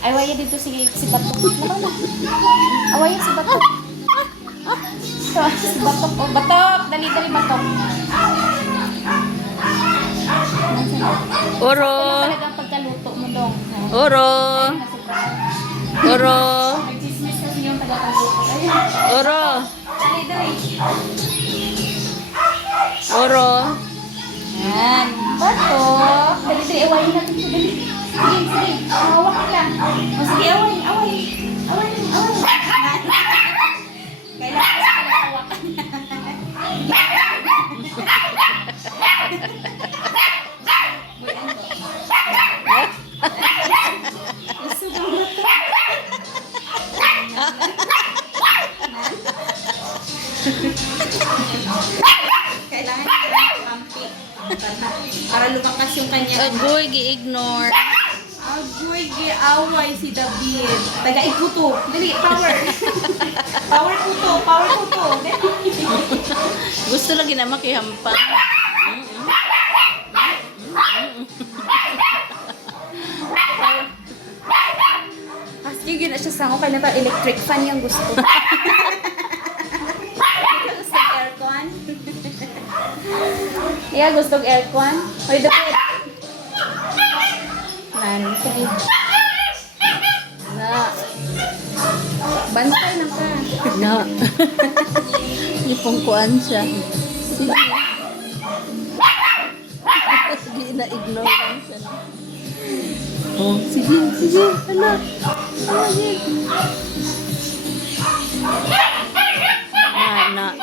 Awaya dito si Batok. Lakaw na. Awaya si Batok. Ito, si Batok. Oh, Batok. Dali, Batok. Oro. Ano talaga ang pagkaluto mo dong? Oro. Oro. May chismis kasi yung taga-pagluto. Ayun. Oro. Dali. Oro. Yan. Batok. Dali, awayin natin ito. Dali. Sige. Hawak ka lang. O sige, awayin. Kailangan sa hawakan. Kailangan kampi para lumakas yung kanya. Agoy, gi-ignore. Agoy, giaway si David. Taga-ikuto. Dali, power. Power kuto. Dali. Gusto lagi na makihampang. Kasi yun na siya sango. Kaya na electric fan yung gusto. Gusto aircon? Yeah, gusto aircon? Hoy, David. Nantay. Na. Bantay na ka. Na. Ipungkuan siya. Sige. Sige, na-ignore lang siya. Oh, sige. Hala. Sige. Na.